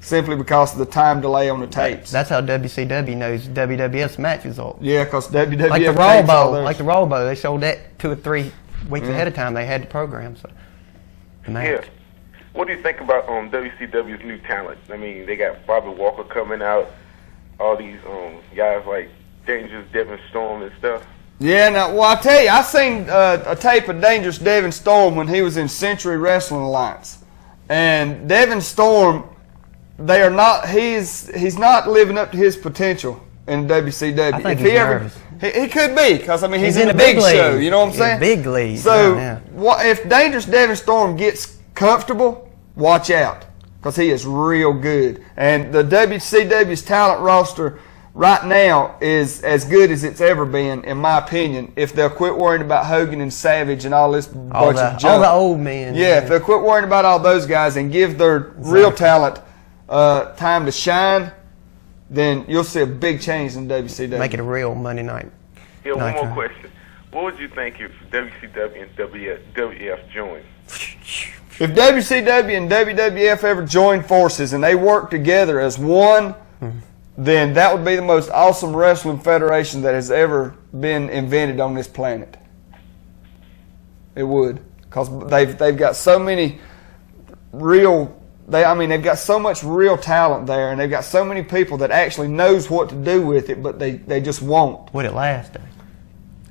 Simply because of the time delay on the tapes. That's how WCW knows WWF's match results. Yeah, because WWF like the Raw tapes all Bowl, theirs. like the Raw Bowl, they showed that 2 or 3 weeks ahead of time. They had the program, so the match. Yeah. What do you think about WCW's new talent? I mean, they got Bobby Walker coming out, all these guys like Dangerous Devin Storm and stuff. Yeah, now, well, I tell you, I seen a tape of Dangerous Devin Storm when he was in Century Wrestling Alliance, and Devin Storm, he's not living up to his potential in WCW. I think if he's he ever, nervous. he could be, because I mean he's in the a big league. show. You know what I'm saying? Big league. So yeah. if Dangerous Devin Storm gets comfortable, watch out, because he is real good. And the WCW's talent roster right now is as good as it's ever been, in my opinion, if they'll quit worrying about Hogan and Savage and all this bunch of junk. All the old men. Yeah, if they'll quit worrying about all those guys and give their real talent time to shine, then you'll see a big change in WCW. Make it a real Monday night. Yeah, one more question. What would you think if WCW and WWF joined? If WCW and WWF ever joined forces and they worked together as one, then that would be the most awesome wrestling federation that has ever been invented on this planet. It would, because they've got so many real. They've got so much real talent there, and they've got so many people that actually knows what to do with it, but they just won't. Would it last?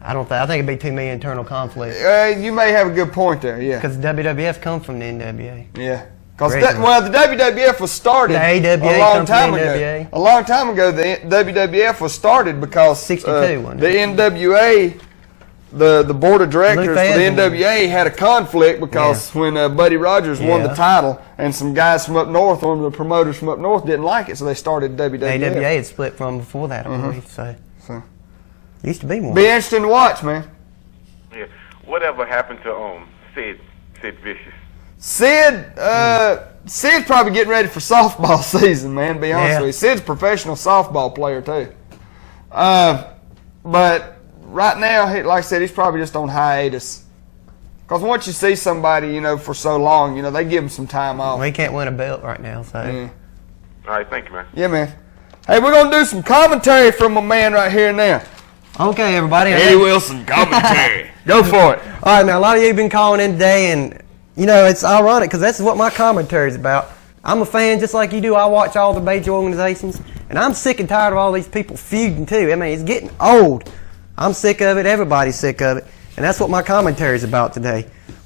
I think it'd be too many internal conflicts. You may have a good point there, yeah. Because the WWF comes from the NWA. Yeah. Because the WWF was started a long time ago. A long time ago, the WWF was started because 62, the NWA, the board of directors for the NWA had a conflict because when Buddy Rogers won the title, and some guys from up north, one of the promoters from up north, didn't like it, so they started WWF. AWA had split from before that, I believe. So used to be more. Be interesting to watch, man. Yeah. Whatever happened to Sid Vicious? Sid's probably getting ready for softball season, man, to be honest with you. Sid's a professional softball player, too. But right now, like I said, he's probably just on hiatus. Because once you see somebody, for so long, they give him some time off. Well, he can't win a belt right now, so. All right, thank you, man. Yeah, man. Hey, we're going to do some commentary from a man right here now. Okay, everybody. Eddie Wilson, commentary. Go for it. All right, now, a lot of you have been calling in today, and, it's ironic because that's what my commentary is about. I'm a fan just like you do. I watch all the major organizations, and I'm sick and tired of all these people feuding, too. It's getting old. I'm sick of it. Everybody's sick of it, and that's what my commentary is about today.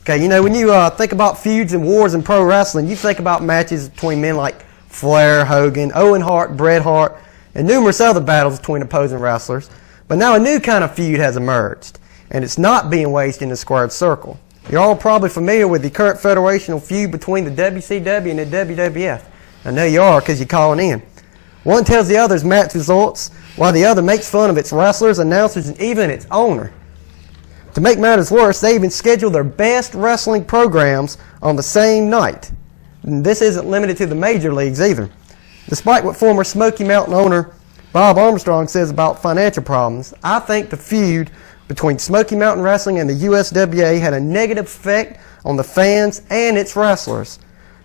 Okay, when you think about feuds and wars in pro wrestling, you think about matches between men like Flair, Hogan, Owen Hart, Bret Hart, and numerous other battles between opposing wrestlers. But now a new kind of feud has emerged, and it's not being waged in the squared circle. You're all probably familiar with the current federational feud between the WCW and the WWF. I know you are because you're calling in. One tells the other's match results, while the other makes fun of its wrestlers, announcers, and even its owner. To make matters worse, they even schedule their best wrestling programs on the same night. And this isn't limited to the major leagues either. Despite what former Smoky Mountain owner Bob Armstrong says about financial problems, I think the feud between Smoky Mountain Wrestling and the USWA had a negative effect on the fans and its wrestlers.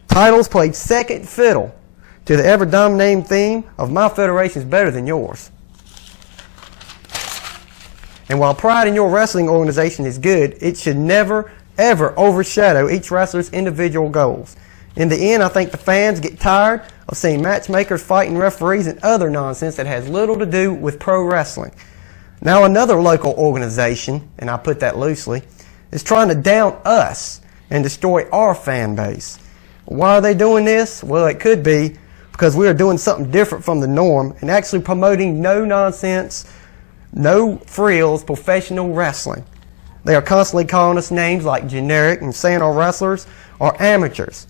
Titles played second fiddle to the ever-dominating theme of my federation's better than yours. And while pride in your wrestling organization is good, it should never, ever overshadow each wrestler's individual goals. In the end, I think the fans get tired of seeing matchmakers fighting referees and other nonsense that has little to do with pro wrestling. Now another local organization, and I put that loosely, is trying to down us and destroy our fan base. Why are they doing this? Well, it could be because we are doing something different from the norm and actually promoting no-nonsense, no-frills professional wrestling. They are constantly calling us names like generic and saying our wrestlers are amateurs.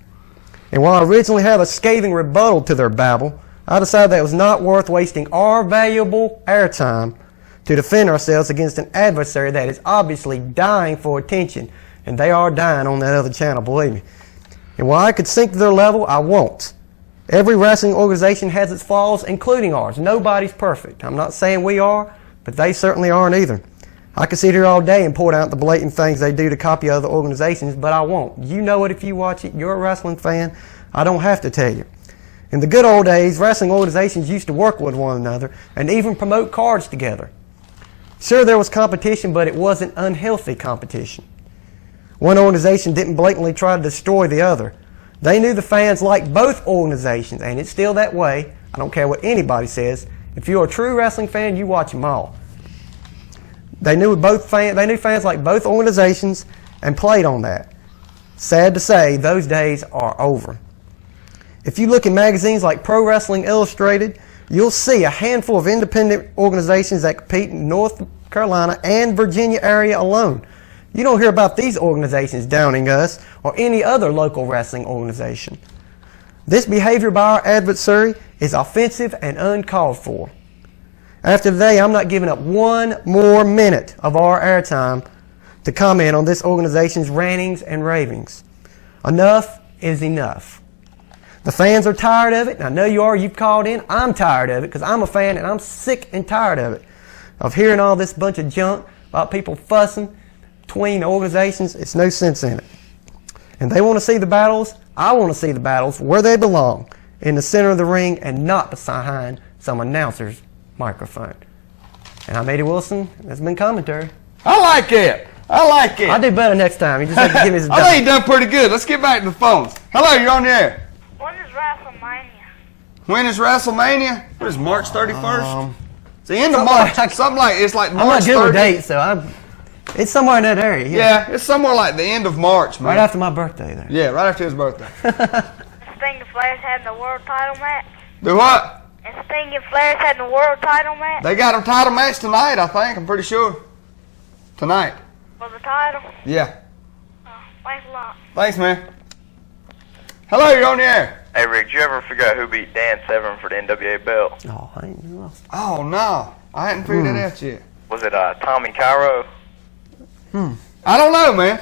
And while I originally had a scathing rebuttal to their babble, I decided that it was not worth wasting our valuable airtime to defend ourselves against an adversary that is obviously dying for attention. And they are dying on that other channel, believe me. And while I could sink to their level, I won't. Every wrestling organization has its flaws, including ours. Nobody's perfect. I'm not saying we are, but they certainly aren't either. I could sit here all day and point out the blatant things they do to copy other organizations, but I won't. You know it if you watch it. You're a wrestling fan. I don't have to tell you. In the good old days, wrestling organizations used to work with one another and even promote cards together. Sure, there was competition, but it wasn't unhealthy competition. One organization didn't blatantly try to destroy the other. They knew the fans liked both organizations, and it's still that way. I don't care what anybody says. If you're a true wrestling fan, you watch them all. They knew fans liked both organizations and played on that. Sad to say, those days are over. If you look in magazines like Pro Wrestling Illustrated, you'll see a handful of independent organizations that compete in North Carolina and Virginia area alone. You don't hear about these organizations downing us or any other local wrestling organization. This behavior by our adversary is offensive and uncalled for. After today, I'm not giving up one more minute of our airtime to comment on this organization's rantings and ravings. Enough is enough. The fans are tired of it, and I know you are. You've called in. I'm tired of it because I'm a fan, and I'm sick and tired of it, of hearing all this bunch of junk about people fussing between organizations. It's no sense in it. And they want to see the battles. I want to see the battles where they belong, in the center of the ring and not behind some announcer's microphone. And I'm Eddie Wilson. That's been commentary. I like it. I like it. I'll do better next time. You just have to give me some I think you done pretty good. Let's get back to the phones. Hello, you're on the air. When is WrestleMania? When is WrestleMania? What is March 31st? It's the end of March. Something like it's like March 30th. I'm not good with dates, so it's somewhere in that area. Yeah, it's somewhere like the end of March, man. Right after my birthday there. Yeah, right after his birthday. Sting and Flair's had the world title match. Do what? And Sting and Flair's had the world title match. They got a title match tonight, I think. I'm pretty sure. Tonight. For the title? Yeah. Thanks a lot. Thanks, man. Hello, you're on the air. Hey, Rick, did you ever figure out who beat Dan Severn for the NWA belt? Oh, I ain't lost. Oh, no. I hadn't figured that out yet. Was it Tommy Cairo? I don't know, man.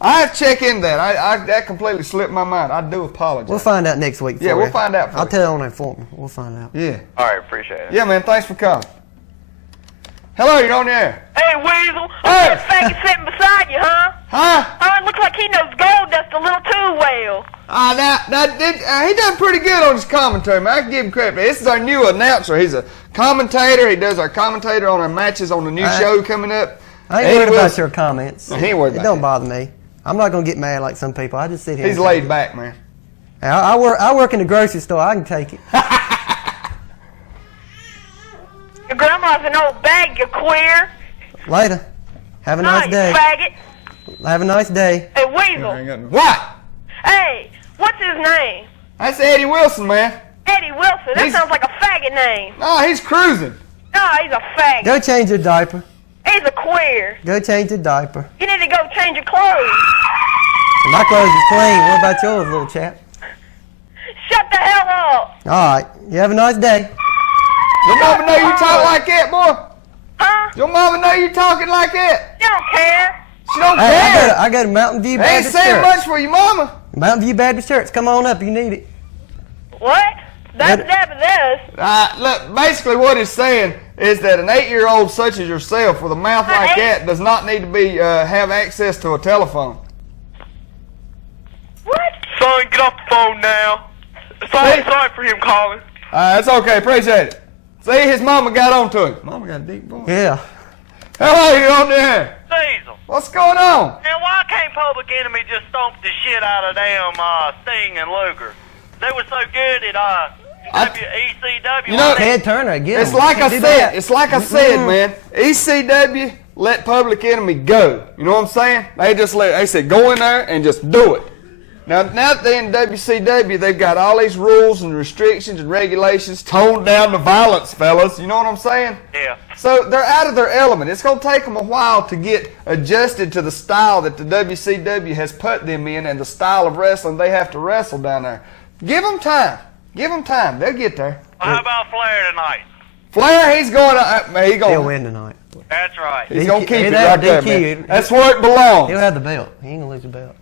I have to check into that. That completely slipped my mind. I do apologize. We'll find out next week. Yeah, we'll find out. I'll tell you on that form. We'll find out. Yeah. All right, appreciate it. Yeah, man. Thanks for calling. Hello, you're on the air. Hey, Weasel. That faggot sitting beside you, huh? Huh? Oh, it looks like he knows gold dust a little too well. He done pretty good on his commentary, man. I can give him credit. This is our new announcer. He's a commentator. He does our commentator on our matches on the new show coming up. I ain't worried about your comments. He ain't worried about it. Don't bother me. I'm not gonna get mad like some people. I just sit here. He's laid back, man. I work in the grocery store. I can take it. Your grandma's an old bag, you queer. Later. Have a nice day. You faggot. Have a nice day. Hey, Weasel. What? Hey, what's his name? That's Eddie Wilson, man. Eddie Wilson. That sounds like a faggot name. No, he's cruising. No, he's a faggot. Go change your diaper. He's a queer. Go change your diaper. You need to go change your clothes. My clothes is clean. What about yours, little chap? Shut the hell up. All right. You have a nice day. Your mama know you talk like that, boy? Huh? Your mama know you talking like that? You don't care. She don't Hey, care. I got a Mountain View They ain't Baptist saying Church. much for your mama. Mountain View Baptist Church. Come on up. You need it. What? That's this. Look, basically what it's saying is that an 8-year-old such as yourself with a mouth like that does not need to be have access to a telephone. What? Son, get off the phone now. Sorry for him calling. That's okay. Appreciate it. See, his mama got on to him. Mama got a deep voice. Yeah. Hello, you're on there. Diesel. What's going on? And why can't Public Enemy just stomp the shit out of damn Sting and Luger? They were so good at ECW. You know, Ted Turner again. It's like I said. It's like I said, man. ECW let Public Enemy go. You know what I'm saying? They said go in there and just do it. Now that they're in WCW, they've got all these rules and restrictions and regulations, toned down the violence, fellas. You know what I'm saying? Yeah. So they're out of their element. It's going to take them a while to get adjusted to the style that the WCW has put them in and the style of wrestling they have to wrestle down there. Give them time. Give them time. They'll get there. Well, how about Flair tonight? Flair, he's going to... He'll win tonight. That's right. He's going to keep it right there, man. That's where it belongs. He'll have the belt. He ain't going to lose the belt.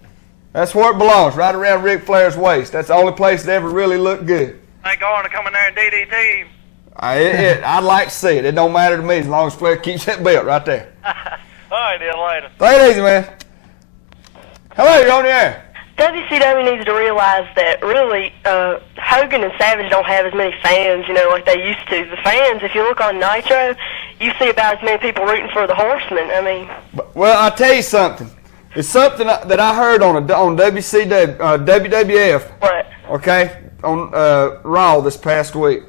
That's where it belongs, right around Ric Flair's waist. That's the only place that ever really looked good. They going to come in there and DDT him. I'd like to see it. It don't matter to me as long as Flair keeps that belt right there. All right, then later. Take it easy, man. Hello, you're on the air. WCW needs to realize that really Hogan and Savage don't have as many fans, like they used to. The fans, if you look on Nitro, you see about as many people rooting for the Horsemen. I mean, well, I'll tell you something. It's something that I heard on WCW, WWF. What? Okay, on Raw this past week.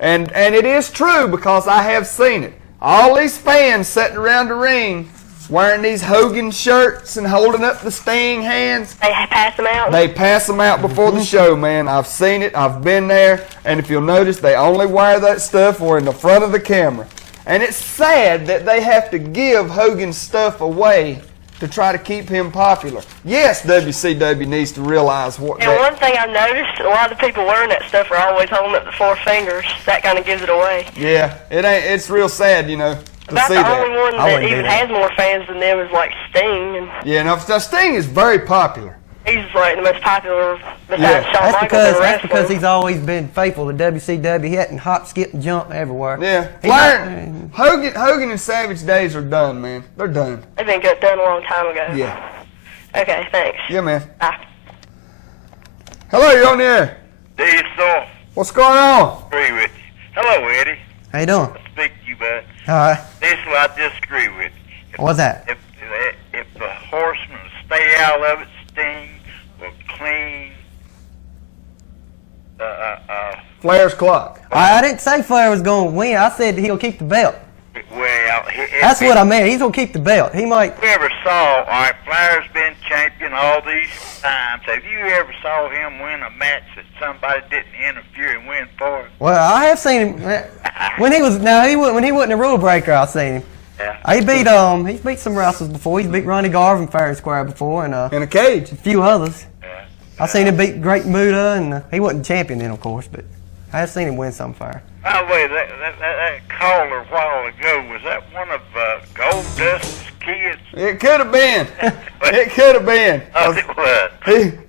And it is true because I have seen it. All these fans sitting around the ring wearing these Hogan shirts and holding up the Sting hands. They pass them out? They pass them out before the show, man. I've seen it. I've been there. And if you'll notice, they only wear that stuff or in the front of the camera. And it's sad that they have to give Hogan's stuff away to try to keep him popular. Yes, WCW needs to realize what. And one thing I've noticed, a lot of the people wearing that stuff are always holding up the 4 fingers. That kind of gives it away. Yeah, it's real sad, to About see the that. only one that even has more fans than them is like Sting. And yeah, now Sting is very popular. He's like the most popular besides Shawn Michaels. That's because he's always been faithful to WCW. He hadn't hop, skip, and jump everywhere. Yeah. Flair, Hogan and Savage days are done, man. They're done. They've been done a long time ago. Yeah. Okay, thanks. Yeah, man. Bye. Hello, you're on the air. Diesel. What's going on? Agree with you. Hello, Eddie. How you doing? I speak to you, bud. All right. Diesel, I disagree with you. What's that? If the horsemen stay out of it, Sting will clean Flair's clock. I didn't say Flair was going to win. I said he'll keep the belt. Well, That's what I meant. He's going to keep the belt. He might. You ever saw, all right, Flair's been champion all these times. Have you ever saw him win a match that somebody didn't interfere and win for him? Well, I have seen him when he was. Now when he wasn't a rule breaker, I've seen him. Yeah. He's beat some wrestlers before. He's beat Ronnie Garvin fair and square before, and in a cage. A few others. Yeah. I've seen him beat Great Muta, and he wasn't champion then, of course, but I have seen him win some fair. By the way, that caller a while ago, was that one of Gold Dust's kids? It could have been. It could have been. Oh, it was.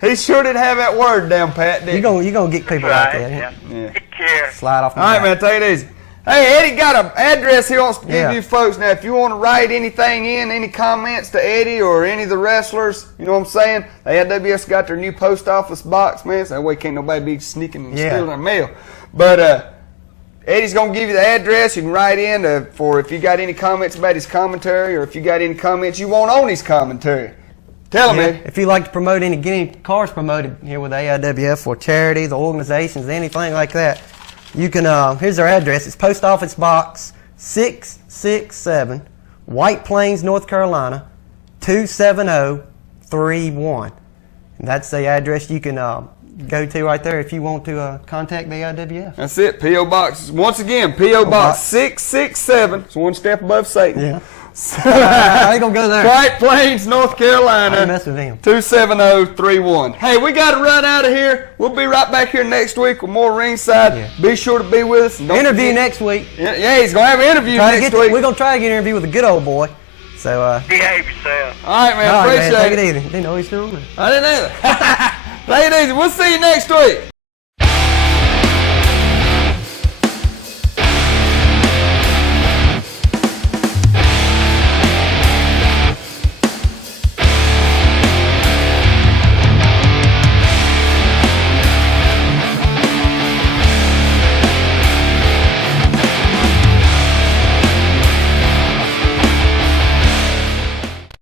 He sure did have that word down pat, didn't he? You gonna get people like that. Yeah. Take care. Slide off. All right, man. Take it easy. Hey, Eddie got an address he wants to give you folks. Now, if you want to write anything in, any comments to Eddie or any of the wrestlers, you know what I'm saying? AIWF's got their new post office box, man, so that way can't nobody be sneaking and stealing their mail. But Eddie's going to give you the address. You can write in for if you got any comments about his commentary or if you got any comments you want on his commentary. Tell him, Eddie. If you'd like to promote get any cars promoted here with AIWF for charities, organizations, anything like that, you can, here's our address. It's Post Office Box 667, White Plains, North Carolina, 27031. And that's the address you can go to right there if you want to contact the AIWF. That's it. P.O. Box. Once again, P.O. Box 667. It's one step above Satan. Yeah. I ain't gonna go there. White Plains, North Carolina. I ain't mess with him. 27031. Hey, we got to run out of here. We'll be right back here next week with more ringside. Yeah. Be sure to be with us. Interview next week. Yeah, he's gonna have an interview next week. We're gonna try to get an interview with a good old boy. So behave yourself. All right, man. All right, Appreciate man. it. Take it easy. Didn't know he's still there. I didn't either. Take it easy. We'll see you next week.